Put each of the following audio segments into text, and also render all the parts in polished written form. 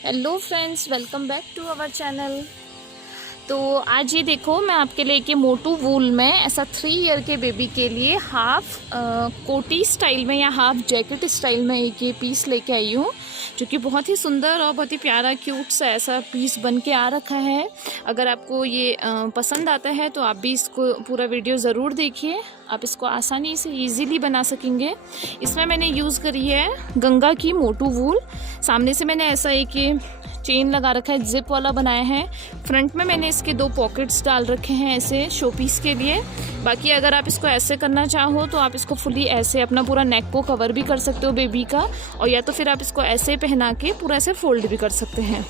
Hello friends, welcome back to our channel. तो आज ये देखो, मैं आपके लिए एक मोटू वूल में ऐसा 3 ईयर के बेबी के लिए हाफ कोटी स्टाइल में या हाफ जैकेट स्टाइल में एक ये पीस लेके आई हूँ, जो कि बहुत ही सुंदर और बहुत ही प्यारा क्यूट सा ऐसा पीस बन के आ रखा है। अगर आपको ये पसंद आता है तो आप भी इसको पूरा वीडियो ज़रूर देखिए। आप इसको आसानी से इजीली बना सकेंगे। इसमें मैंने यूज़ करी है गंगा की मोटू वूल। सामने से मैंने ऐसा एक चेन लगा रखा है, जिप वाला बनाया है। फ्रंट में मैंने इसके 2 पॉकेट्स डाल रखे हैं ऐसे शो पीस के लिए। बाकी अगर आप इसको ऐसे करना चाहो तो आप इसको फुली ऐसे अपना पूरा नेक को कवर भी कर सकते हो बेबी का, और या तो फिर आप इसको ऐसे पहना के पूरा ऐसे फोल्ड भी कर सकते हैं,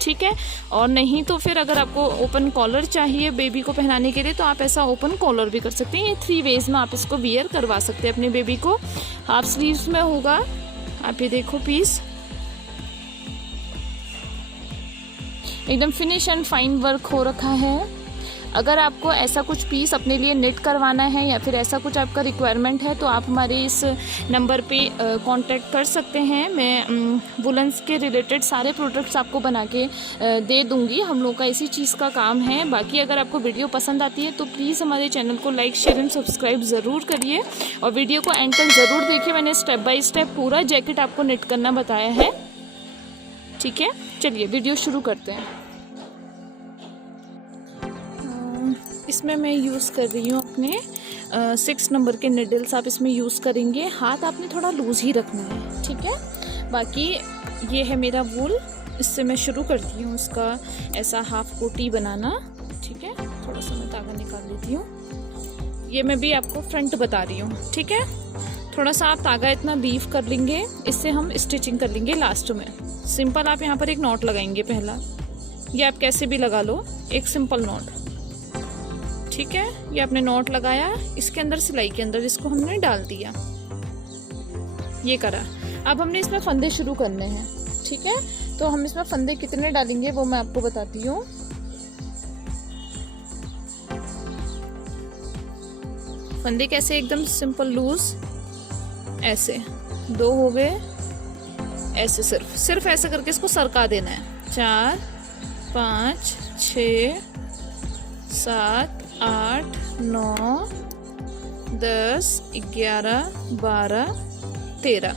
ठीक है। और नहीं तो फिर अगर आपको ओपन कॉलर चाहिए बेबी को पहनाने के लिए तो आप ऐसा ओपन कॉलर भी कर सकते हैं। ये 3 वेज में आप इसको वियर करवा सकते हैं अपने बेबी को। हाफ स्लीव्स में होगा। आप ये देखो पीस एकदम फिनिश एंड फाइन वर्क हो रखा है। अगर आपको ऐसा कुछ पीस अपने लिए निट करवाना है या फिर ऐसा कुछ आपका रिक्वायरमेंट है तो आप हमारे इस नंबर पे कांटेक्ट कर सकते हैं। मैं वुलन्स के रिलेटेड सारे प्रोडक्ट्स आपको बना के दे दूंगी। हम लोग का इसी चीज़ का काम है। बाकी अगर आपको वीडियो पसंद आती है तो प्लीज़ हमारे चैनल को लाइक, शेयर एंड सब्सक्राइब ज़रूर करिए और वीडियो को एंड तक ज़रूर देखिए। मैंने स्टेप बाय स्टेप पूरा जैकेट आपको निट करना बताया है, ठीक है। चलिए वीडियो शुरू करते हैं। इसमें मैं यूज़ कर रही हूँ अपने 6 नंबर के निडल्स। आप इसमें यूज़ करेंगे। हाथ आपने थोड़ा लूज ही रखना है, ठीक है। बाकी ये है मेरा वूल। इससे मैं शुरू करती हूँ उसका ऐसा हाफ कोटी बनाना, ठीक है। थोड़ा सा मैं धागा निकाल लेती हूँ। ये मैं भी आपको फ्रंट बता रही हूँ, ठीक है। थोड़ा सा आप धागा इतना लीव कर लेंगे, इससे हम स्टिचिंग कर लेंगे लास्ट में। सिंपल आप यहाँ पर एक नॉट लगाएंगे पहला। ये आप कैसे भी लगा लो, एक सिंपल नॉट, ठीक है। ये आपने नॉट लगाया, इसके अंदर सिलाई के अंदर इसको हमने डाल दिया, ये करा। अब हमने इसमें फंदे शुरू करने हैं, ठीक है। तो हम इसमें फंदे कितने डालेंगे वो मैं आपको बताती हूँ। फंदे कैसे, एकदम सिंपल लूज, ऐसे 2 हो गए, ऐसे सिर्फ ऐसे करके इसको सरका देना है। 4 5 6 7 8 9 10 11 12 13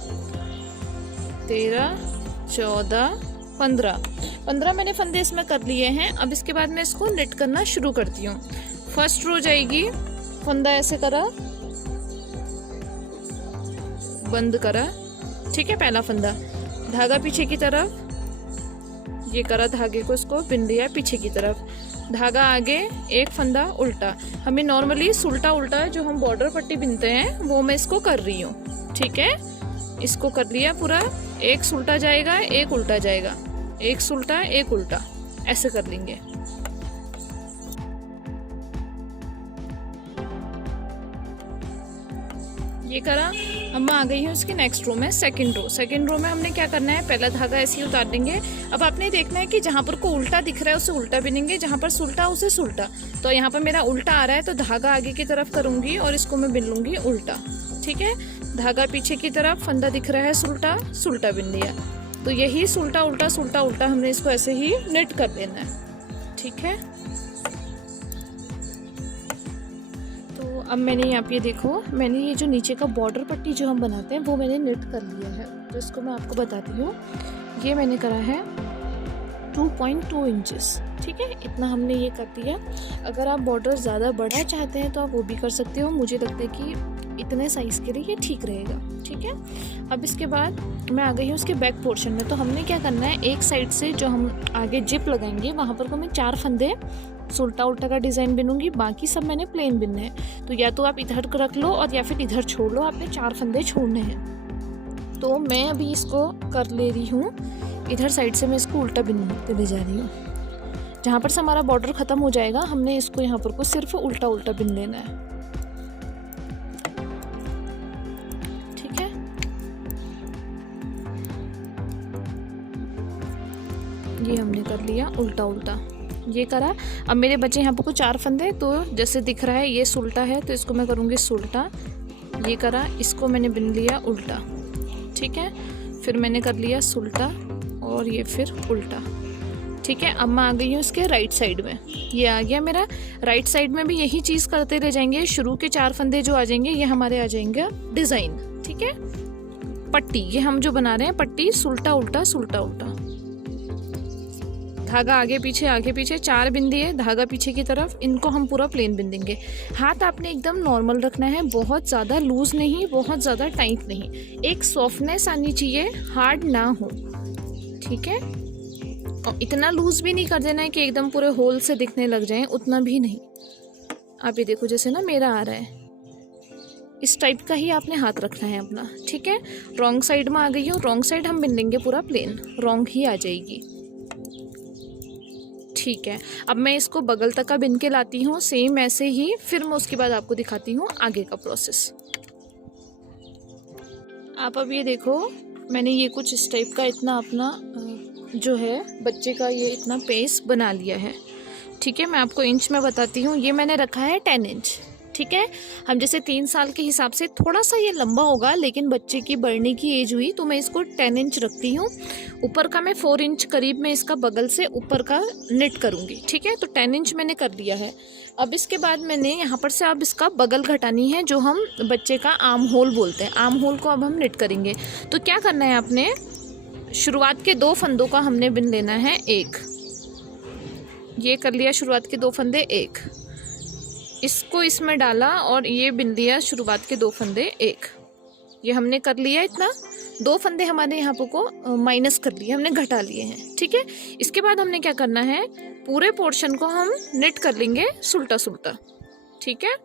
14 15 मैंने फंदे इसमें कर लिए हैं। अब इसके बाद मैं इसको निट करना शुरू करती हूँ। फर्स्ट रो जाएगी, फंदा ऐसे करा, बंद करा, ठीक है। पहला फंदा, धागा पीछे की तरफ, ये करा, धागे को इसको बिन दिया पीछे की तरफ, धागा आगे, एक फंदा उल्टा। हमें नॉर्मली उल्टा उल्टा जो हम बॉर्डर पट्टी बिनते हैं वो मैं इसको कर रही हूँ, ठीक है। इसको कर लिया पूरा। एक उल्टा जाएगा, एक उल्टा जाएगा, एक उल्टा एक उल्टा, ऐसे कर लेंगे। ये करा। अब मैं आ गई हूँ इसकी नेक्स्ट रो में, सेकंड रो में हमने क्या करना है, पहला धागा ऐसे ही उतार देंगे। अब आपने देखना है कि जहाँ पर को उल्टा दिख रहा है उसे उल्टा बिनेंगे, जहाँ पर सुल्टा उसे सुल्टा। तो यहाँ पर मेरा उल्टा आ रहा है तो धागा आगे की तरफ करूंगी और इसको मैं बिन लूंगी उल्टा, ठीक है। धागा पीछे की तरफ, फंदा दिख रहा है सुल्टा, सुल्टा बिन लिया। तो यही सुल्टा उल्टा हमने इसको ऐसे ही निट कर देना है, ठीक है। तो अब मैंने यहाँ पे देखो, मैंने ये जो नीचे का बॉर्डर पट्टी जो हम बनाते हैं वो मैंने निट कर लिया है। तो इसको मैं आपको बताती हूँ। ये मैंने करा है 2.2 इंचेस, ठीक है। इतना हमने ये कर दिया। अगर आप बॉर्डर ज़्यादा बड़ा चाहते हैं तो आप वो भी कर सकते हो। मुझे लगता है कि इतने साइज़ के लिए ये ठीक रहेगा, ठीक है। अब इसके बाद मैं आ गई हूँ उसके बैक पोर्शन में। तो हमने क्या करना है, एक साइड से जो हम आगे जिप लगाएंगे वहाँ पर को मैं 4 फंदे उल्टा उल्टा का डिज़ाइन बिनूंगी। बाकी सब मैंने प्लेन बिनने हैं। तो या तो आप इधर रख लो और या फिर इधर छोड़ लो, आपने 4 फंदे छोड़ने हैं। तो मैं अभी इसको कर ले रही हूँ, इधर साइड से मैं इसको उल्टा बिनते ले जा रही हूँ। जहाँ पर से हमारा बॉर्डर ख़त्म हो जाएगा हमने इसको यहाँ पर को सिर्फ उल्टा उल्टा बिन लेना है, ठीक है। ये हमने कर लिया उल्टा उल्टा, ये करा। अब मेरे बचे यहाँ पर को 4 फंदे। तो जैसे दिख रहा है ये सुल्टा है तो इसको मैं करूँगी सुल्टा, ये करा, इसको मैंने बिन लिया उल्टा, ठीक है। फिर मैंने कर लिया सुल्टा और ये फिर उल्टा। ठीक है, अब मैं आ गई हूँ इसके राइट साइड में, ये आ गया मेरा। राइट साइड में भी यही चीज़ करते रह जाएंगे। शुरू के 4 फंदे जो आ जाएंगे ये हमारे आ जाएंगे डिज़ाइन। ठीक है, पट्टी ये हम जो बना रहे हैं, पट्टी सुलटा उल्टा सुलटा उल्टा, धागा आगे पीछे 4 बिंदी है, धागा पीछे की तरफ, इनको हम पूरा प्लेन बिंदेंगे। हाथ आपने एकदम नॉर्मल रखना है, बहुत ज़्यादा लूज नहीं, बहुत ज़्यादा टाइट नहीं, एक सॉफ्टनेस आनी चाहिए, हार्ड ना हो। ठीक है, और इतना लूज भी नहीं कर देना है कि एकदम पूरे होल से दिखने लग जाए, उतना भी नहीं। आप ये देखो जैसे ना मेरा आ रहा है, इस टाइप का ही आपने हाथ रखना है अपना। ठीक है, रॉन्ग साइड में आ गई हूँ, रॉन्ग साइड हम बिंदेंगे पूरा प्लेन, रॉन्ग ही आ जाएगी। ठीक है, अब मैं इसको बगल तक का बिन के लाती हूँ सेम ऐसे ही, फिर मैं उसके बाद आपको दिखाती हूँ आगे का प्रोसेस। आप अब ये देखो, मैंने ये कुछ इस टाइप का इतना अपना जो है बच्चे का ये इतना पेस बना लिया है। ठीक है, मैं आपको इंच में बताती हूँ, ये मैंने रखा है 10 इंच। ठीक है, हम जैसे 3 साल के हिसाब से थोड़ा सा ये लंबा होगा, लेकिन बच्चे की बढ़ने की एज हुई तो मैं इसको 10 इंच रखती हूँ। ऊपर का मैं 4 इंच करीब में इसका बगल से ऊपर का निट करूँगी। ठीक है, तो 10 इंच मैंने कर लिया है। अब इसके बाद मैंने यहाँ पर से अब इसका बगल घटानी है, जो हम बच्चे का आर्म होल बोलते हैं। आर्म होल को अब हम निट करेंगे। तो क्या करना है, आपने शुरुआत के 2 फंदों का हमने बिन लेना है 1, ये कर लिया शुरुआत के 2 फंदे 1, इसको इसमें डाला और ये बिन लिया शुरुआत के 2 फंदे 1, ये हमने कर लिया। इतना 2 फंदे हमारे यहाँ पर को माइनस कर लिए, हमने घटा लिए हैं। ठीक है, इसके बाद हमने क्या करना है, पूरे पोर्शन को हम निट कर लेंगे सुलटा सुलटा। ठीक है,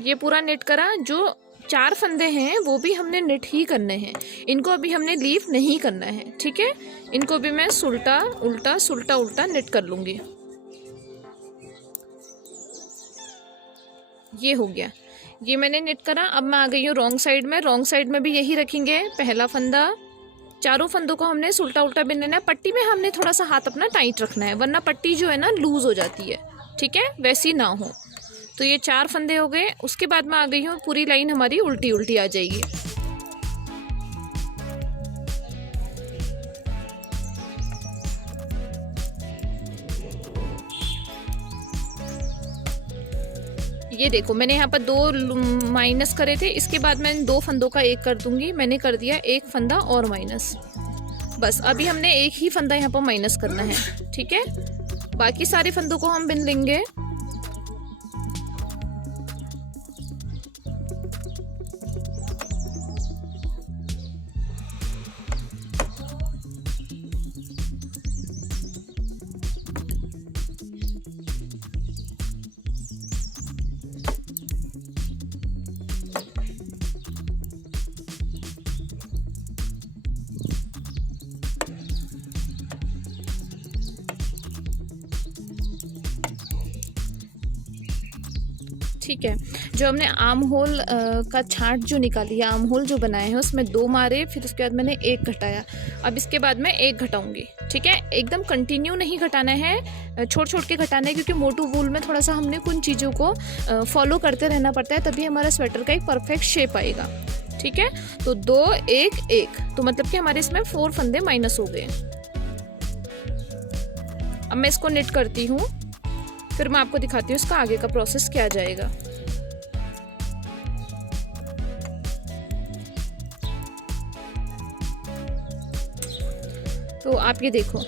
ये पूरा निट करा, जो 4 फंदे हैं वो भी हमने निट ही करने हैं, इनको अभी हमने लीव नहीं करना है। ठीक है, इनको भी मैं सुलटा उल्टा निट कर लूँगी। ये हो गया, ये मैंने निट करा। अब मैं आ गई हूँ रॉन्ग साइड में। रॉन्ग साइड में भी यही रखेंगे, पहला फंदा, 4 फंदों को हमने सुलटा उल्टा बिन लेना है। पट्टी में हमने थोड़ा सा हाथ अपना टाइट रखना है, वरना पट्टी जो है ना लूज हो जाती है। ठीक है, वैसी ना हो। तो ये 4 फंदे हो गए। उसके बाद मैं आ गई हूँ, पूरी लाइन हमारी उल्टी उल्टी आ जाएगी। ये देखो, मैंने यहाँ पर 2 माइनस करे थे, इसके बाद मैं 2 फंदों का 1 कर दूंगी। मैंने कर दिया 1 फंदा और माइनस, बस अभी हमने 1 ही फंदा यहाँ पर माइनस करना है। ठीक है, बाकी सारे फंदों को हम बिन लेंगे। ठीक है, जो हमने आर्म होल का छांट जो निकाली है, आर्म होल जो बनाए हैं उसमें 2 मारे, फिर उसके बाद मैंने 1 घटाया। अब इसके बाद मैं 1 घटाऊंगी। ठीक है, एकदम कंटिन्यू नहीं घटाना है, छोड़ छोड़ के घटाना है, क्योंकि मोटू वूल में थोड़ा सा हमने कुछ चीज़ों को फॉलो करते रहना पड़ता है, तभी हमारा स्वेटर का एक परफेक्ट शेप आएगा। ठीक है, तो 2 1 1, तो मतलब कि हमारे इसमें 4 फंदे माइनस हो गए। अब मैं इसको निट करती हूँ, फिर मैं आपको दिखाती हूँ इसका आगे का प्रोसेस क्या जाएगा। तो आप ये देखो,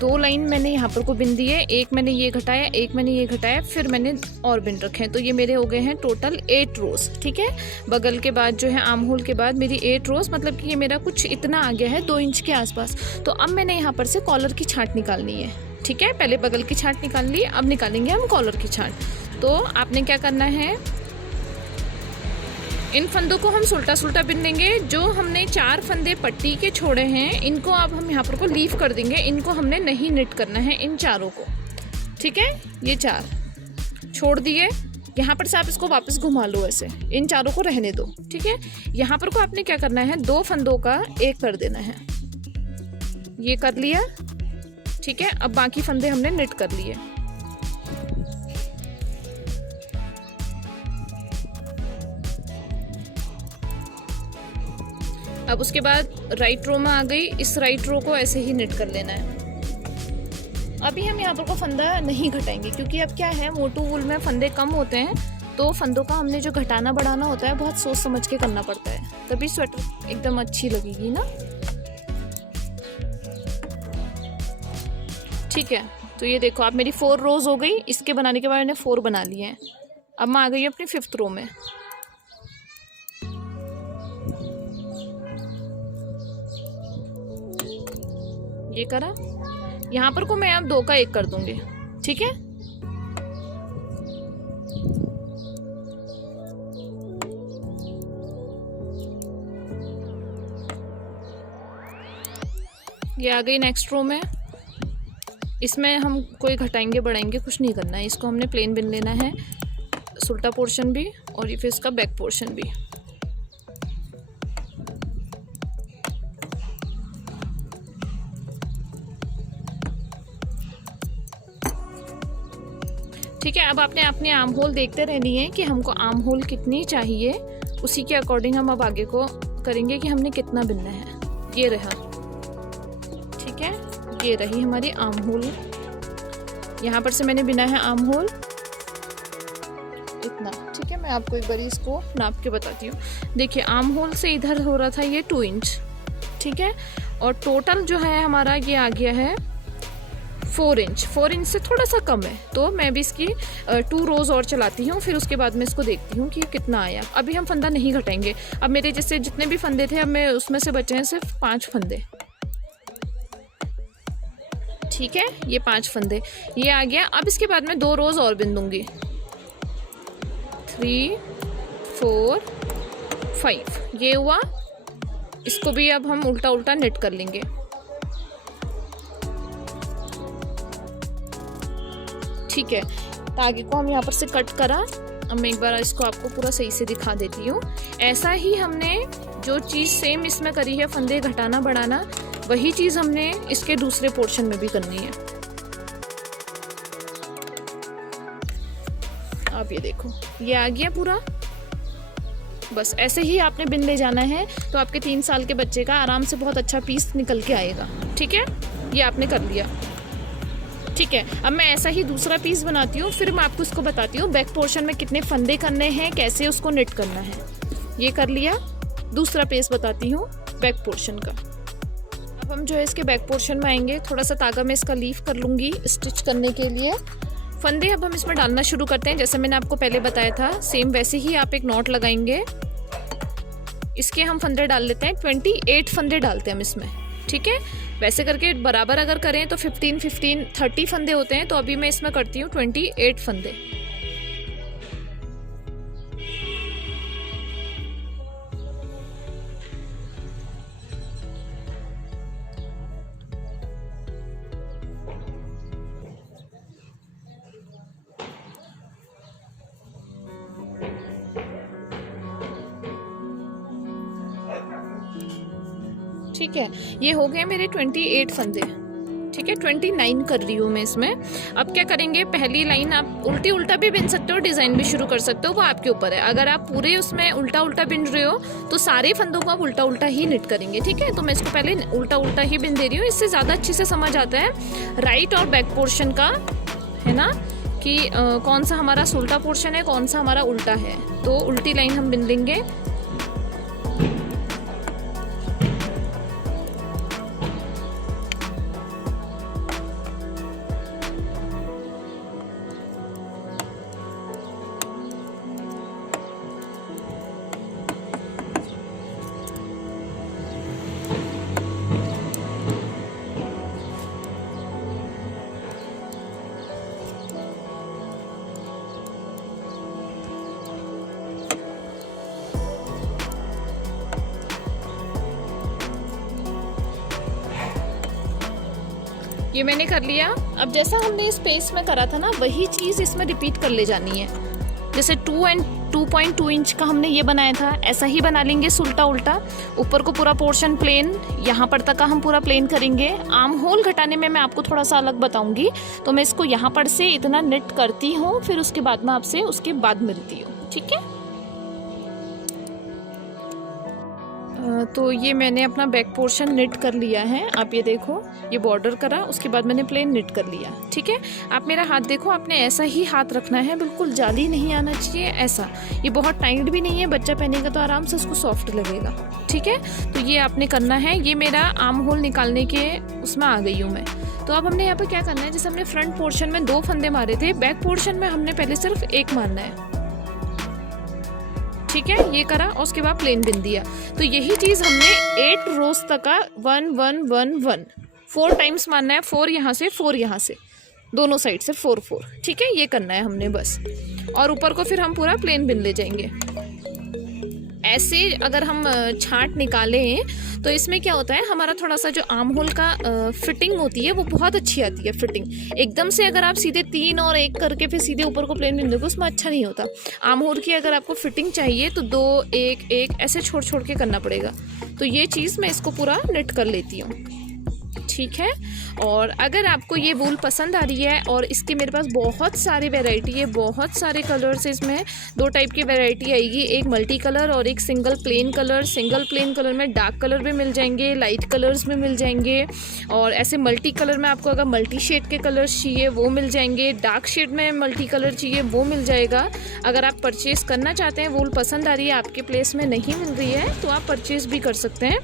2 लाइन मैंने यहाँ पर को बिन दी है, 1 मैंने ये घटाया, 1 मैंने ये घटाया, फिर मैंने और बिन रखे हैं, तो ये मेरे हो गए हैं टोटल 8 रोज। ठीक है, बगल के बाद जो है आर्म होल के बाद मेरी 8 रोज, मतलब कि ये मेरा कुछ इतना आ गया है 2 इंच के आसपास। तो अब मैंने यहाँ पर से कॉलर की छांट निकालनी है। ठीक है, पहले बगल की छांट निकाल ली, अब निकालेंगे हम कॉलर की छांट। तो आपने क्या करना है, इन फंदों को हम सुलटा सुलटा बिन देंगे। जो हमने 4 फंदे पट्टी के छोड़े हैं, इनको अब हम यहाँ पर को लीव कर देंगे, इनको हमने नहीं निट करना है, इन चारों को। ठीक है, ये 4 छोड़ दिए, यहाँ पर से आप इसको वापस घुमा लो ऐसे, इन चारों को रहने दो। ठीक है, यहाँ पर को आपने क्या करना है, 2 फंदों का 1 कर देना है, ये कर लिया। ठीक है, अब बाकी फंदे हमने निट कर लिए। अब उसके बाद राइट रो में आ गई, इस राइट रो को ऐसे ही निट कर लेना है। अभी हम यहाँ पर को फंदा नहीं घटाएंगे क्योंकि अब क्या है, मोटू वूल में फंदे कम होते हैं, तो फंदों का हमने जो घटाना बढ़ाना होता है बहुत सोच समझ के करना पड़ता है, तभी स्वेटर एकदम अच्छी लगेगी ना। ठीक है, तो ये देखो आप मेरी 4 रोज हो गई, इसके बनाने के बाद मैंने 4 बना लिए हैं। अब मैं आ गई अपनी 5th रो में। ये करा, यहाँ पर को मैं अब 2 का 1 कर दूंगी। ठीक है, ये आ गई नेक्स्ट रो में। इसमें हम कोई घटाएंगे बढ़ाएंगे कुछ नहीं करना है, इसको हमने प्लेन बिन लेना है, सुल्टा पोर्शन भी और ये फिर इसका बैक पोर्शन भी। ठीक है, अब आपने अपने आर्म होल देखते रहनी है कि हमको आर्म होल कितनी चाहिए, उसी के अकॉर्डिंग हम अब आगे को करेंगे कि हमने कितना बिनना है। ये रहा, ठीक है, ये रही हमारी आर्म होल। यहाँ पर से मैंने बिना है आर्म होल इतना। ठीक है, मैं आपको एक बार इसको नाप के बताती हूँ। देखिए आर्म होल से इधर हो रहा था ये 2 इंच। ठीक है, और टोटल जो है हमारा ये आ गया है 4 इंच। 4 इंच से थोड़ा सा कम है, तो मैं भी इसकी 2 रोज और चलाती हूँ, फिर उसके बाद मैं इसको देखती हूँ कि कितना आया। अभी हम फंदा नहीं घटाएंगे। अब मेरे जैसे जितने भी फंदे थे, अब मैं उसमें से बचे हैं सिर्फ 5 फंदे। ठीक है, ये 5 फंदे ये आ गया। अब इसके बाद मैं 2 रोज और बिन दूंगी, 3 4 5 ये हुआ। इसको भी अब हम उल्टा उल्टा नेट कर लेंगे। ठीक है, तो आगे को हम यहाँ पर से कट करा। अब मैं एक बार इसको आपको पूरा सही से दिखा देती हूँ। ऐसा ही हमने जो चीज़ सेम इसमें करी है, फंदे घटाना बढ़ाना, वही चीज़ हमने इसके दूसरे पोर्शन में भी करनी है। आप ये देखो, ये आ गया पूरा। बस ऐसे ही आपने बिन ले जाना है, तो आपके 3 साल के बच्चे का आराम से बहुत अच्छा पीस निकल के आएगा। ठीक है, ये आपने कर लिया। ठीक है, अब मैं ऐसा ही दूसरा पीस बनाती हूँ, फिर मैं आपको इसको बताती हूँ बैक पोर्शन में कितने फंदे करने हैं, कैसे उसको निट करना है। ये कर लिया, दूसरा पीस बताती हूँ बैक पोर्शन का। अब हम जो है इसके बैक पोर्शन में आएंगे। थोड़ा सा तागा मैं इसका लीफ कर लूँगी स्टिच करने के लिए। फंदे अब हम इसमें डालना शुरू करते हैं। जैसे मैंने आपको पहले बताया था, सेम वैसे ही आप एक नॉट लगाएंगे। इसके हम फंदे डाल लेते हैं, 28 फंदे डालते हैं हम इसमें। ठीक है, वैसे करके बराबर अगर करें तो 15 30 फंदे होते हैं, तो अभी मैं इसमें करती हूँ 28 फंदे। ठीक है, ये हो गए मेरे 28 फंदे। ठीक है, 29 कर रही हूँ मैं इसमें। अब क्या करेंगे, पहली लाइन आप उल्टी उल्टा भी बिन सकते हो, डिज़ाइन भी शुरू कर सकते हो, वो आपके ऊपर है। अगर आप पूरे उसमें उल्टा उल्टा बिन रहे हो तो सारे फंदों को आप उल्टा उल्टा ही निट करेंगे। ठीक है, तो मैं इसको पहले उल्टा उल्टा ही बिन दे रही हूँ, इससे ज़्यादा अच्छे से समझ आता है राइट और बैक पोर्शन का, है ना, कि कौन सा हमारा उल्टा पोर्शन है, कौन सा हमारा उल्टा है। तो उल्टी लाइन हम बिन देंगे। ये मैंने कर लिया। अब जैसा हमने इस पेज में करा था ना, वही चीज़ इसमें रिपीट कर ले जानी है। जैसे 2.2 इंच का हमने ये बनाया था, ऐसा ही बना लेंगे उल्टा उल्टा। ऊपर को पूरा पोर्शन प्लेन, यहाँ पर तक का हम पूरा प्लेन करेंगे। आर्म होल घटाने में मैं आपको थोड़ा सा अलग बताऊंगी, तो मैं इसको यहाँ पर से इतना नेट करती हूँ, फिर उसके बाद मैं आपसे उसके बाद मिलती हूँ। ठीक है, तो ये मैंने अपना बैक पोर्शन निट कर लिया है। आप ये देखो, ये बॉर्डर करा, उसके बाद मैंने प्लेन निट कर लिया। ठीक है, आप मेरा हाथ देखो, आपने ऐसा ही हाथ रखना है, बिल्कुल जाली नहीं आना चाहिए ऐसा। ये बहुत टाइट भी नहीं है, बच्चा पहनेगा तो आराम से उसको सॉफ्ट लगेगा। ठीक है, तो ये आपने करना है। ये मेरा आर्म होल निकालने के उसमें आ गई हूँ मैं। तो अब हमने यहाँ पर क्या करना है, जैसे हमने फ्रंट पोर्शन में 2 फंदे मारे थे, बैक पोर्शन में हमने पहले सिर्फ 1 मारना है। ठीक है, ये करा और उसके बाद प्लेन बिन दिया। तो यही चीज़ हमने 8 रोज तक का 1 1 1 1 4 टाइम्स मारना है। 4 यहाँ से, 4 यहाँ से, दोनों साइड से 4 4। ठीक है, ये करना है हमने बस। और ऊपर को फिर हम पूरा प्लेन बिन ले जाएंगे। ऐसे अगर हम छांट निकालें तो इसमें क्या होता है, हमारा थोड़ा सा जो आर्म होल का फिटिंग होती है वो बहुत अच्छी आती है। फिटिंग एकदम से अगर आप सीधे 3 और 1 करके फिर सीधे ऊपर को प्लेन बिंदु को, उसमें अच्छा नहीं होता। आर्म होल की अगर आपको फिटिंग चाहिए तो 2 1 1 ऐसे छोड़ छोड़ के करना पड़ेगा। तो ये चीज़ मैं इसको पूरा निट कर लेती हूँ। ठीक है, और अगर आपको ये वूल पसंद आ रही है, और इसके मेरे पास बहुत सारी वैरायटी है, बहुत सारे कलर्स इसमें 2 टाइप की वैरायटी आएगी, एक मल्टी कलर और एक single plain colour. Single plain colour में डार्क कलर भी मिल जाएंगे, लाइट कलर्स भी मिल जाएंगे, और ऐसे मल्टी कलर में आपको अगर मल्टी शेड के कलर्स चाहिए वो मिल जाएंगे, डार्क शेड में मल्टी कलर चाहिए वो मिल जाएगा। अगर आप परचेज़ करना चाहते हैं, वूल पसंद आ रही है, आपके प्लेस में नहीं मिल रही है, तो आप परचेज़ भी कर सकते हैं।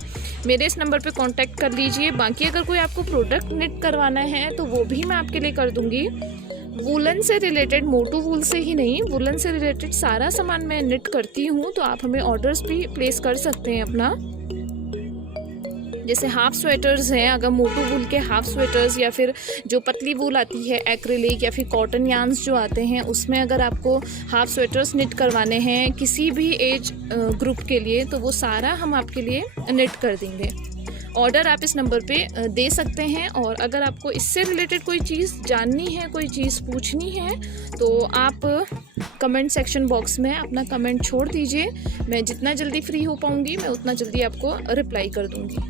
मेरे इस नंबर पर कॉन्टैक्ट कर लीजिए। बाकी अगर कोई आपको प्रोडक्ट निट करवाना है तो वो भी मैं आपके लिए कर दूंगी। वूलन से रिलेटेड, मोटू वूल से ही नहीं, वूलन से रिलेटेड सारा सामान मैं निट करती हूँ। तो आप हमें ऑर्डर्स भी प्लेस कर सकते हैं अपना। जैसे हाफ स्वेटर्स हैं, अगर मोटू वूल के हाफ स्वेटर्स, या फिर जो पतली वूल आती है एक्रिलिक, या फिर कॉटन यार्न्स जो आते हैं, उसमें अगर आपको हाफ स्वेटर्स निट करवाने हैं किसी भी एज ग्रुप के लिए, तो वो सारा हम आपके लिए निट कर देंगे। ऑर्डर आप इस नंबर पे दे सकते हैं। और अगर आपको इससे रिलेटेड कोई चीज़ जाननी है, कोई चीज़ पूछनी है, तो आप कमेंट सेक्शन बॉक्स में अपना कमेंट छोड़ दीजिए। मैं जितना जल्दी फ्री हो पाऊँगी मैं उतना जल्दी आपको रिप्लाई कर दूँगी।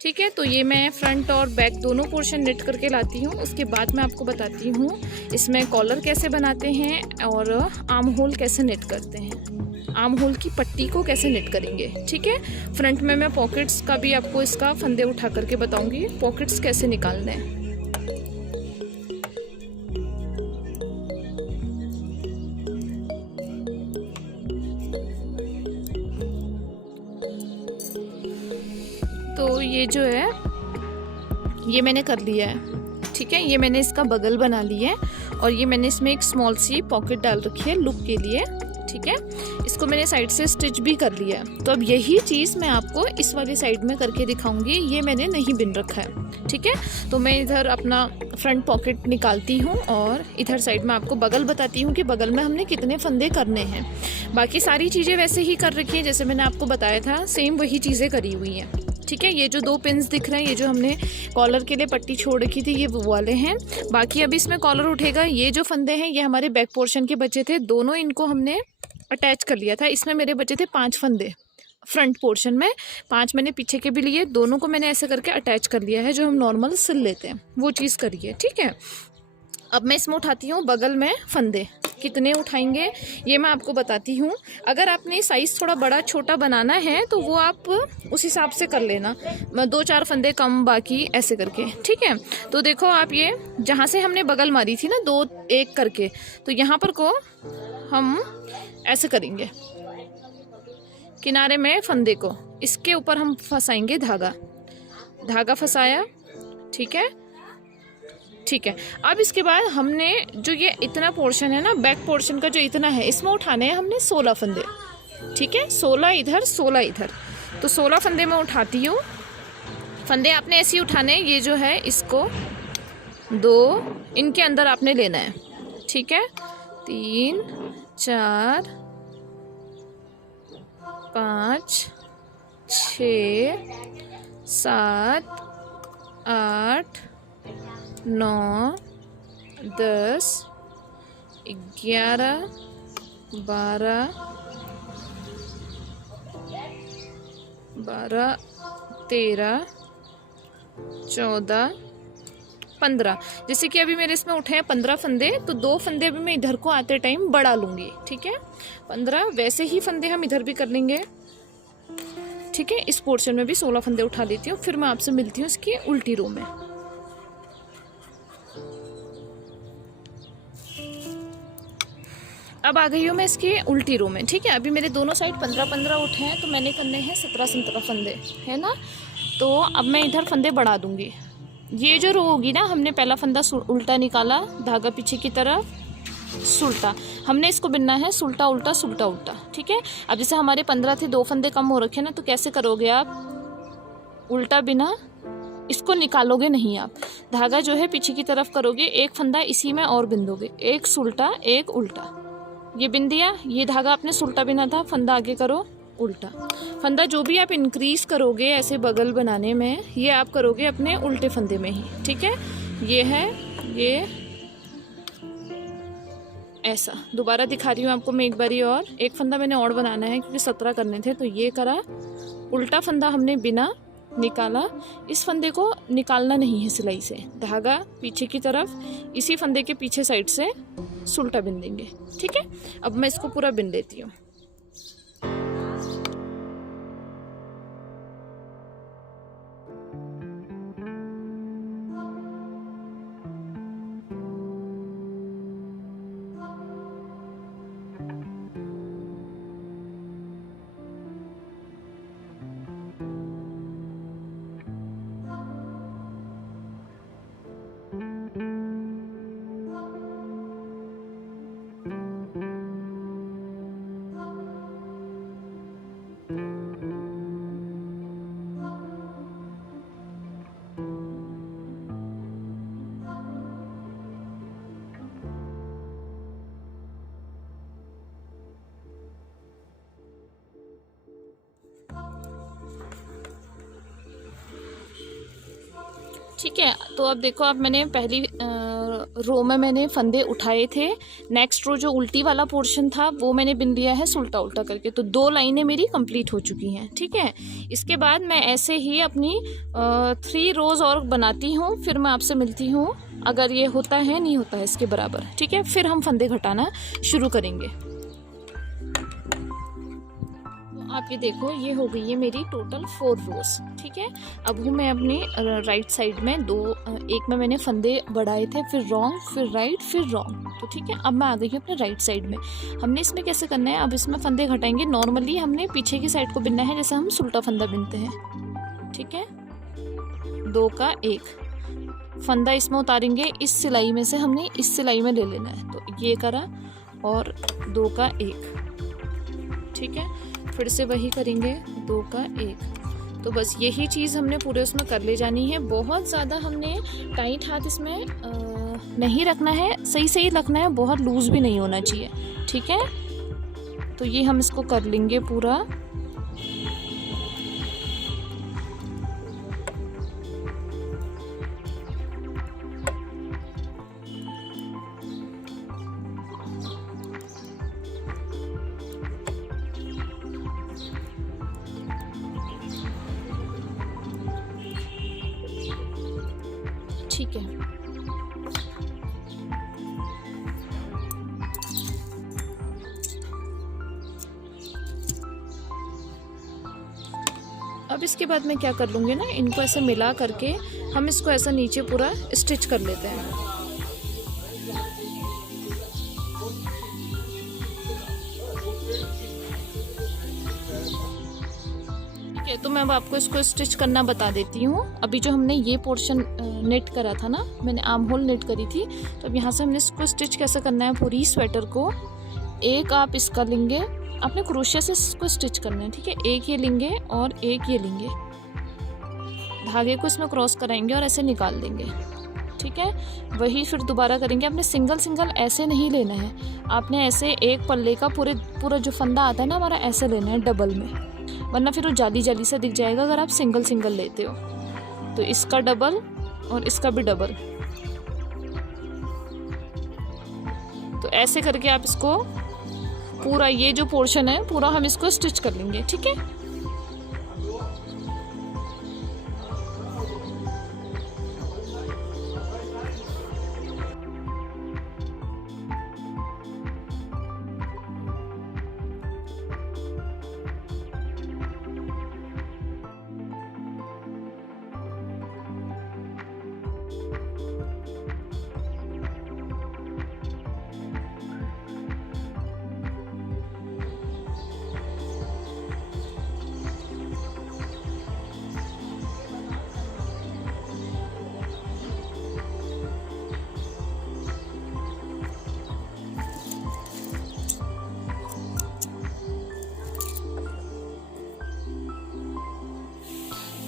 ठीक है, तो ये मैं फ्रंट और बैक दोनों पोर्शन निट करके लाती हूँ। उसके बाद मैं आपको बताती हूँ इसमें कॉलर कैसे बनाते हैं और आर्म होल कैसे निट करते हैं, आर्म होल की पट्टी को कैसे निट करेंगे। ठीक है, फ्रंट में मैं पॉकेट्स का भी आपको इसका फंदे उठा करके बताऊँगी, पॉकेट्स कैसे निकालने हैं। तो ये जो है ये मैंने कर लिया है। ठीक है, ये मैंने इसका बगल बना लिया है, और ये मैंने इसमें एक स्मॉल सी पॉकेट डाल रखी है लुक के लिए। ठीक है, इसको मैंने साइड से स्टिच भी कर लिया है। तो अब यही चीज़ मैं आपको इस वाली साइड में करके दिखाऊंगी। ये मैंने नहीं बिन रखा है। ठीक है, तो मैं इधर अपना फ्रंट पॉकेट निकालती हूँ और इधर साइड में आपको बगल बताती हूँ कि बगल में हमने कितने फंदे करने हैं। बाकी सारी चीज़ें वैसे ही कर रखी है जैसे मैंने आपको बताया था, सेम वही चीज़ें करी हुई हैं। ठीक है, ये जो 2 पिन्स दिख रहे हैं, ये जो हमने कॉलर के लिए पट्टी छोड़ रखी थी, ये वो वाले हैं। बाकी अभी इसमें कॉलर उठेगा। ये जो फंदे हैं ये हमारे बैक पोर्शन के बचे थे, दोनों इनको हमने अटैच कर लिया था। इसमें मेरे बचे थे 5 फंदे फ्रंट पोर्शन में, 5 मैंने पीछे के भी लिए, दोनों को मैंने ऐसे करके अटैच कर लिया है, जो हम नॉर्मल सिल लेते हैं वो चीज़ करिए। ठीक है, अब मैं इसमें उठाती हूँ बगल में फंदे। कितने उठाएंगे ये मैं आपको बताती हूँ। अगर आपने साइज़ थोड़ा बड़ा छोटा बनाना है तो वो आप उस हिसाब से कर लेना, 2-4 फंदे कम बाकी ऐसे करके। ठीक है, तो देखो आप ये जहाँ से हमने बगल मारी थी ना 2-1 करके, तो यहाँ पर को हम ऐसे करेंगे, किनारे में फंदे को इसके ऊपर हम फंसाएंगे धागा। धागा फंसाया। ठीक है, ठीक है, अब इसके बाद हमने जो ये इतना पोर्शन है ना, बैक पोर्शन का जो इतना है, इसमें उठाने हैं हमने 16 फंदे। ठीक है, 16 इधर 16 इधर, तो 16 फंदे मैं उठाती हूँ। फंदे आपने ऐसे ही उठाने, ये जो है इसको 2 इनके अंदर आपने लेना है। ठीक है, 3 4 5 6 7 8 9 10 11 12 13 14 15। जैसे कि अभी मेरे इसमें उठे हैं 15 फंदे, तो 2 फंदे अभी मैं इधर को आते टाइम बढ़ा लूँगी। ठीक है, 15 वैसे ही फंदे हम इधर भी कर लेंगे। ठीक है, इस पोर्शन में भी 16 फंदे उठा लेती हूँ। फिर मैं आपसे मिलती हूँ इसकी उल्टी रो में। अब आ गई हूँ मैं इसकी उल्टी रो में। ठीक है, अभी मेरे दोनों साइड 15-15 उठे हैं, तो मैंने करने हैं 17-17 फंदे, है ना। तो अब मैं इधर फंदे बढ़ा दूंगी। ये जो रो होगी ना, हमने पहला फंदा उल्टा निकाला, धागा पीछे की तरफ, सुलटा। हमने इसको बिनना है सुलटा उल्टा सुलटा उल्टा। ठीक है, अब जैसे हमारे 15 थे, 2 फंदे कम हो रखे ना, तो कैसे करोगे आप? उल्टा बिना, इसको निकालोगे नहीं आप, धागा जो है पीछे की तरफ करोगे, एक फंदा इसी में और बिन दोगे, एक सुलटा एक उल्टा, ये बिन दिया। ये धागा आपने सुलटा बिना था, फंदा आगे करो उल्टा। फंदा जो भी आप इंक्रीज करोगे ऐसे बगल बनाने में, ये आप करोगे अपने उल्टे फंदे में ही। ठीक है, ये है, ये ऐसा। दोबारा दिखा रही हूँ आपको मैं एक बारी और। एक फंदा मैंने और बनाना है क्योंकि 17 करने थे, तो ये करा, उल्टा फंदा हमने बिना निकाला। इस फंदे को निकालना नहीं है सिलाई से, धागा पीछे की तरफ, इसी फंदे के पीछे साइड से सुलटा बिन देंगे। ठीक है, अब मैं इसको पूरा बिन लेती हूँ। ठीक है, तो अब देखो, अब मैंने पहली रो में मैंने फंदे उठाए थे। नेक्स्ट रो जो उल्टी वाला पोर्शन था वो मैंने बिन दिया है सुलटा उल्टा करके, तो 2 लाइनें मेरी कंप्लीट हो चुकी हैं। ठीक है, इसके बाद मैं ऐसे ही अपनी 3 रोज और बनाती हूँ, फिर मैं आपसे मिलती हूँ अगर ये होता है नहीं होता है इसके बराबर। ठीक है, फिर हम फंदे घटाना शुरू करेंगे। आप ये देखो, ये हो गई है मेरी टोटल 4 रोज। ठीक है, अब हूँ मैं अपनी राइट साइड में, एक में मैंने फंदे बढ़ाए थे, फिर रॉन्ग, फिर राइट, फिर रॉन्ग। तो ठीक है, अब मैं आ गई हूँ अपने राइट साइड में। हमने इसमें कैसे करना है, अब इसमें फंदे घटाएंगे। नॉर्मली हमने पीछे की साइड को बिनना है, जैसे हम सुलटा फंदा बिनते हैं। ठीक है, 2 का 1 फंदा इसमें उतारेंगे, इस सिलाई में से हमने इस सिलाई में ले लेना है। तो ये करा और 2 का 1। ठीक है, फिर से वही करेंगे, 2 का 1। तो बस यही चीज़ हमने पूरे उसमें कर ले जानी है। बहुत ज़्यादा हमने टाइट हाथ इसमें नहीं रखना है, सही सही रखना है, बहुत लूज़ भी नहीं होना चाहिए। ठीक है, तो ये हम इसको कर लेंगे पूरा। ठीक है, अब इसके बाद मैं क्या कर लूँगी ना, इनको ऐसे मिला करके हम इसको ऐसा नीचे पूरा स्टिच कर लेते हैं। तो मैं अब आपको इसको स्टिच करना बता देती हूँ। अभी जो हमने ये पोर्शन नेट करा था ना, मैंने आर्म होल नेट करी थी, तो अब यहाँ से हमने इसको स्टिच कैसे करना है पूरी स्वेटर को। एक आप इसका लेंगे, आपने क्रोशिया से इसको स्टिच करना है। ठीक है, एक ये लेंगे और एक ये लेंगे, धागे को इसमें क्रॉस कराएंगे और ऐसे निकाल देंगे। ठीक है, वही फिर दोबारा करेंगे। आपने सिंगल सिंगल ऐसे नहीं लेना है, आपने ऐसे एक पल्ले का पूरा जो फंदा आता है ना हमारा, ऐसे लेना है डबल में, वरना फिर वो जाली जाली सा दिख जाएगा अगर आप सिंगल सिंगल लेते हो। तो इसका डबल और इसका भी डबल, तो ऐसे करके आप इसको पूरा, ये जो पोर्शन है पूरा हम इसको स्टिच कर लेंगे। ठीक है,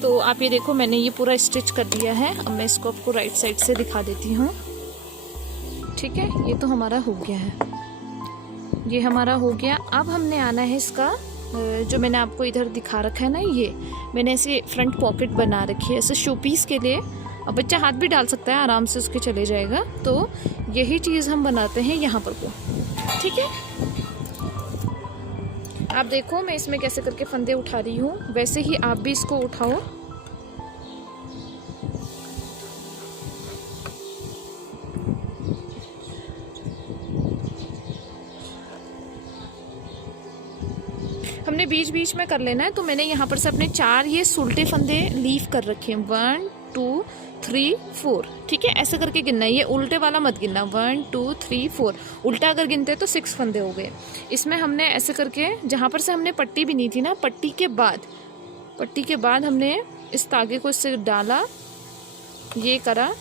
तो आप ये देखो मैंने ये पूरा स्टिच कर दिया है। अब मैं इसको आपको राइट साइड से दिखा देती हूँ। ठीक है, ये तो हमारा हो गया है, ये हमारा हो गया। अब हमने आना है इसका जो मैंने आपको इधर दिखा रखा है ना, ये मैंने ऐसे फ्रंट पॉकेट बना रखी है ऐसे शो पीस के लिए। अब बच्चा हाथ भी डाल सकता है, आराम से उसके चले जाएगा। तो यही चीज़ हम बनाते हैं यहाँ पर को। ठीक है, आप देखो मैं इसमें कैसे करके फंदे उठा रही हूँ, वैसे ही आप भी इसको उठाओ। हमने बीच बीच में कर लेना है। तो मैंने यहाँ पर से अपने 4 ये सुलटे फंदे लीव कर रखे हैं, 1 2 3 4। ठीक है, ऐसे करके गिनना है, ये उल्टे वाला मत गिनना। 1 2 3 4, उल्टा अगर गिनते तो 6 फंदे हो गए। इसमें हमने ऐसे करके जहाँ पर से हमने पट्टी बिनी थी ना, पट्टी के बाद हमने इस धागे को इससे डाला, ये करा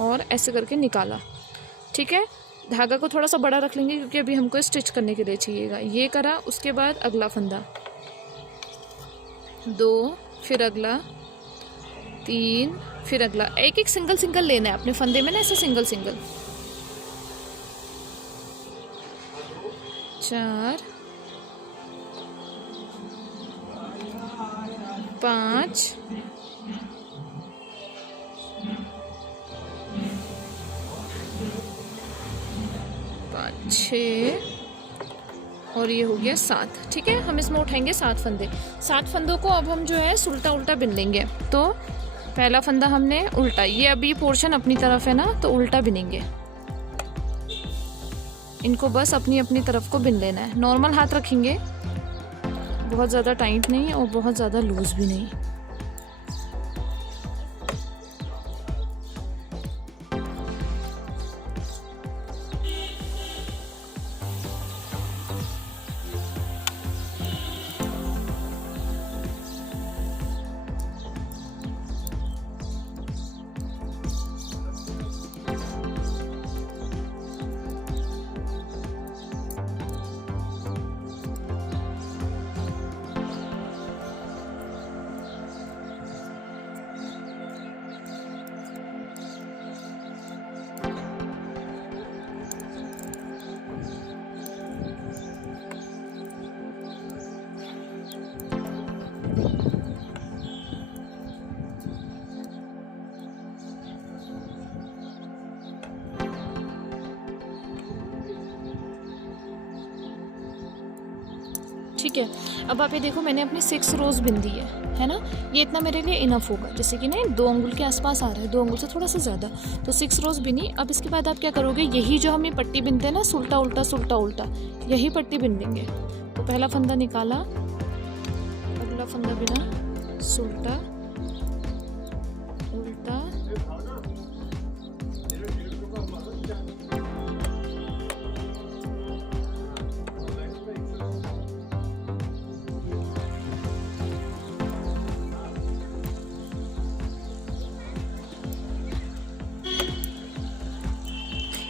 और ऐसे करके निकाला। ठीक है, धागा को थोड़ा सा बड़ा रख लेंगे क्योंकि अभी हमको स्टिच करने के लिए चाहिएगा। ये करा, उसके बाद अगला फंदा 2, फिर अगला 3, फिर अगला। एक एक सिंगल सिंगल लेना है अपने फंदे में ना, ऐसे सिंगल सिंगल। 4 5 6 और ये हो गया 7। ठीक है, हम इसमें उठाएंगे 7 फंदे। 7 फंदों को अब हम जो है उल्टा उल्टा बिन लेंगे। तो पहला फंदा हमने उल्टा, ये अभी पोर्शन अपनी तरफ है ना, तो उल्टा बिनेंगे। इनको बस अपनी अपनी तरफ को बिन लेना है। नॉर्मल हाथ रखेंगे, बहुत ज़्यादा टाइट नहीं और बहुत ज़्यादा लूज भी नहीं। ठीक है, अब आप ये देखो मैंने अपनी 6 रोज बिन दी है ना। ये इतना मेरे लिए इनफ होगा, जैसे कि ना 2 अंगुल के आसपास आ रहा है, 2 अंगुल से थोड़ा सा ज़्यादा। तो 6 रोज बिनी। अब इसके बाद आप क्या करोगे, यही जो हम ये पट्टी बिनते हैं ना, सुलटा उल्टा सुलटा उल्टा, यही पट्टी बिन देंगे। तो पहला फंदा निकाला, अगला फंदा बिना, सुलटा उल्टा,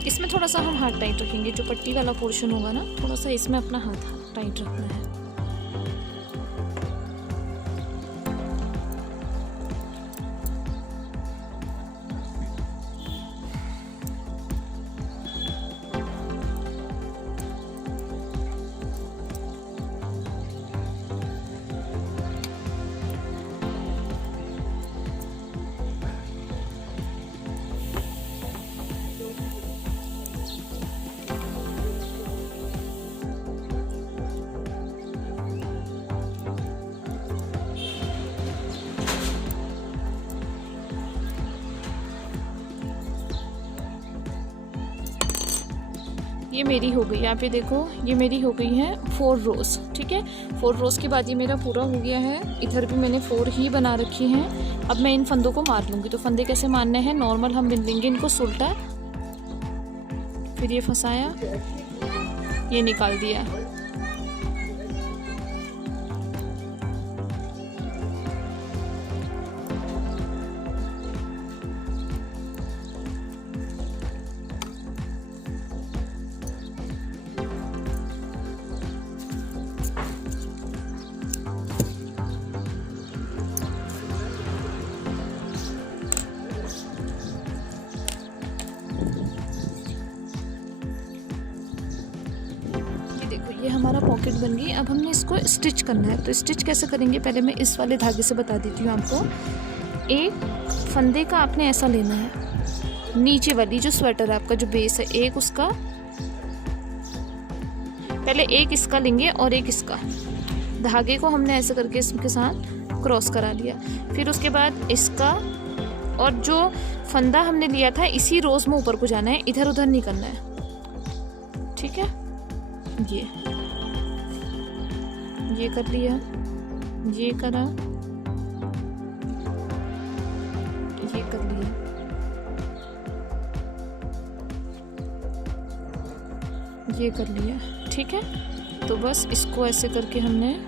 इसमें थोड़ा सा हम हाथ टाइट रखेंगे। जो पट्टी वाला पोर्शन होगा ना, थोड़ा सा इसमें अपना हाथ टाइट रखना है। ये मेरी हो गई, आप ये देखो ये मेरी हो गई है 4 रोज। ठीक है, 4 रोज के बाद ये मेरा पूरा हो गया है। इधर भी मैंने 4 ही बना रखी हैं। अब मैं इन फंदों को मार लूँगी। तो फंदे कैसे मारने हैं, नॉर्मल हम बिन लेंगे इनको सुलटा, फिर ये फंसाया, ये निकाल दिया। हमारा पॉकेट बन गई। अब हमने इसको स्टिच करना है। तो स्टिच कैसे करेंगे, पहले मैं इस वाले धागे से बता देती हूँ आपको। एक फंदे का आपने ऐसा लेना है, नीचे वाली जो स्वेटर है आपका जो बेस है, एक उसका, पहले एक इसका लेंगे और एक इसका। धागे को हमने ऐसे करके इसके साथ क्रॉस करा लिया। फिर उसके बाद इसका, और जो फंदा हमने लिया था इसी रोज में ऊपर को जाना है, इधर उधर नहीं करना है, ठीक है। ये कर लिया, ये करा, ये कर लिया, ये कर लिया, ठीक है। तो बस इसको ऐसे करके हमने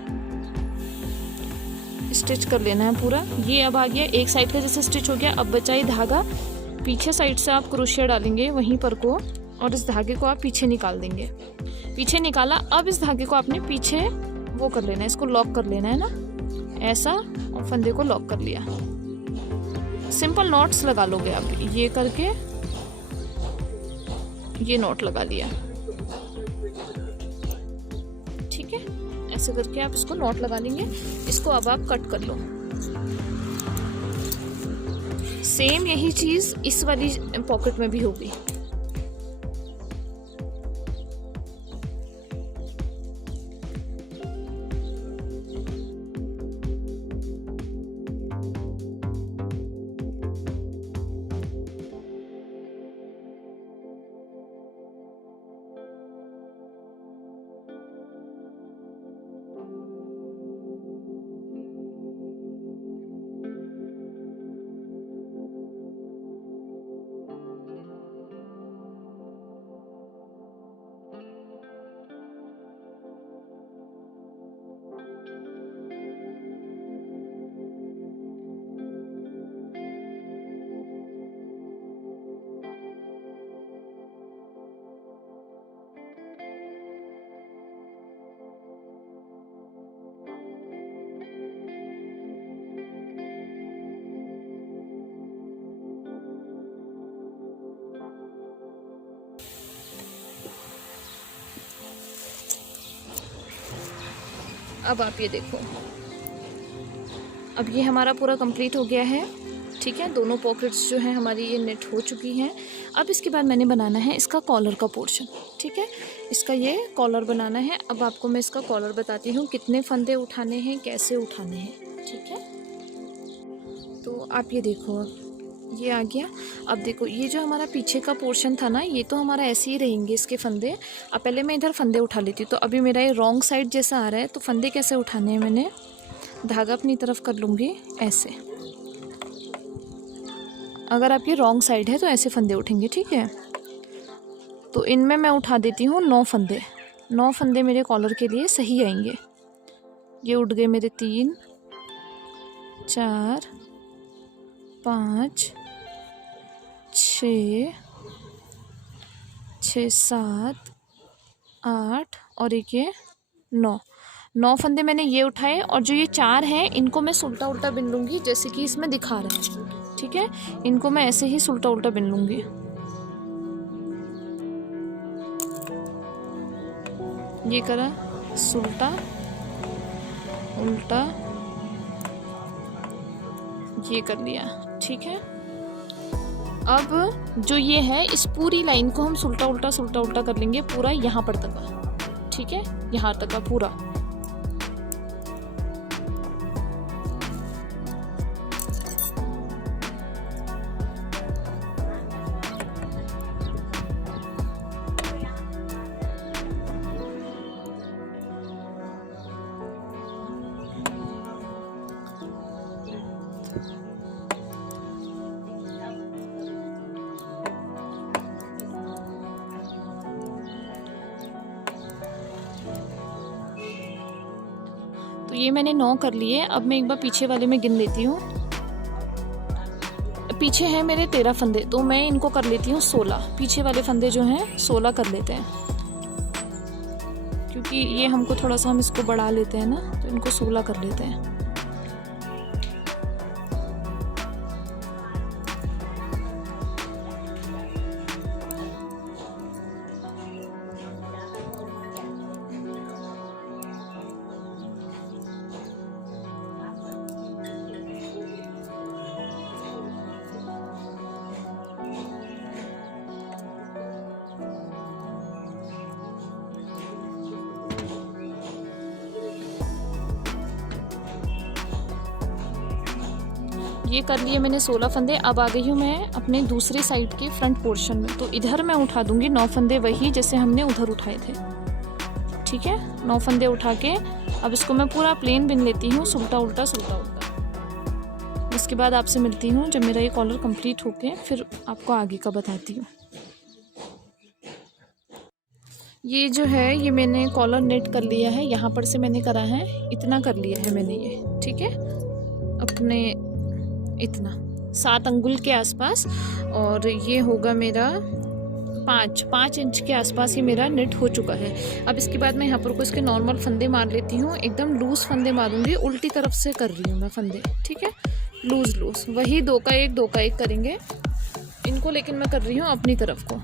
स्टिच कर लेना है पूरा। ये अब आ गया एक साइड का जैसे स्टिच हो गया। अब बचा ये धागा, पीछे साइड से आप क्रोशिया डालेंगे वहीं पर को, और इस धागे को आप पीछे निकाल देंगे। पीछे निकाला, अब इस धागे को आपने पीछे वो कर लेना है, इसको लॉक कर लेना है ना, ऐसा, और फंदे को लॉक कर लिया। सिंपल नॉट्स लगा लोगे आप, ये करके ये नॉट लगा लिया, ठीक है। ऐसे करके आप इसको नॉट लगा लेंगे। इसको अब आप कट कर लो। सेम यही चीज इस वाली पॉकेट में भी होगी। अब आप ये देखो, अब ये हमारा पूरा कंप्लीट हो गया है, ठीक है। दोनों पॉकेट्स जो हैं हमारी ये नेट हो चुकी हैं। अब इसके बाद मैंने बनाना है इसका कॉलर का पोर्शन, ठीक है। इसका ये कॉलर बनाना है। अब आपको मैं इसका कॉलर बताती हूँ, कितने फंदे उठाने हैं, कैसे उठाने हैं, ठीक है। तो आप ये देखो, अब ये आ गया। अब देखो ये जो हमारा पीछे का पोर्शन था ना, ये तो हमारा ऐसे ही रहेंगे इसके फंदे। अब पहले मैं इधर फंदे उठा लेती हूँ। तो अभी मेरा ये रॉन्ग साइड जैसा आ रहा है, तो फंदे कैसे उठाने हैं, मैंने धागा अपनी तरफ कर लूँगी ऐसे। अगर आपकी रॉन्ग साइड है तो ऐसे फंदे उठेंगे, ठीक है। तो इनमें मैं उठा देती हूँ 9 फंदे। 9 फंदे मेरे कॉलर के लिए सही आएंगे। ये उठ गए मेरे 3, 4, 5, 6, 7, 8 और एक ये 9 फंदे मैंने ये उठाए। और जो ये 4 हैं इनको मैं उल्टा उल्टा बिन लूँगी, जैसे कि इसमें दिखा रहा है, ठीक है। इनको मैं ऐसे ही उल्टा उल्टा बिन लूँगी। ये करा उल्टा उल्टा, ये कर लिया, ठीक है। अब जो ये है इस पूरी लाइन को हम उल्टा उल्टा कर लेंगे पूरा यहाँ पर तक, ठीक है। यहाँ तक का पूरा। तो ये मैंने 9 कर लिए। अब मैं एक बार पीछे वाले में गिन लेती हूँ। पीछे हैं मेरे 13 फंदे, तो मैं इनको कर लेती हूँ 16। पीछे वाले फंदे जो हैं 16 कर लेते हैं, क्योंकि ये हमको थोड़ा सा हम इसको बढ़ा लेते हैं ना, तो इनको 16 कर लेते हैं। ये कर लिए मैंने 16 फंदे। अब आ गई हूँ मैं अपने दूसरे साइड के फ्रंट पोर्शन में। तो इधर मैं उठा दूंगी 9 फंदे, वही जैसे हमने उधर उठाए थे। ठीक है, 9 फंदे उठा के अब इसको मैं पूरा प्लेन बिन लेती हूँ, सुलटा उल्टा सुलटा उल्टा। उसके बाद आपसे मिलती हूँ जब मेरा ये कॉलर कंप्लीट होके, फिर आपको आगे का बताती हूँ। ये जो है ये मैंने कॉलर नेट कर लिया है, यहाँ पर से मैंने करा है, इतना कर लिया है मैंने ये। ठीक है, अपने इतना 7 अंगुल के आसपास, और ये होगा मेरा 5 इंच के आसपास ये मेरा नेट हो चुका है। अब इसके बाद मैं यहाँ पर को इसके नॉर्मल फंदे मार लेती हूँ, एकदम लूज़ फंदे मारूंगी, उल्टी तरफ से कर रही हूँ मैं फंदे। ठीक है, लूज़ वही 2 का 1 करेंगे इनको, लेकिन मैं कर रही हूँ अपनी तरफ को।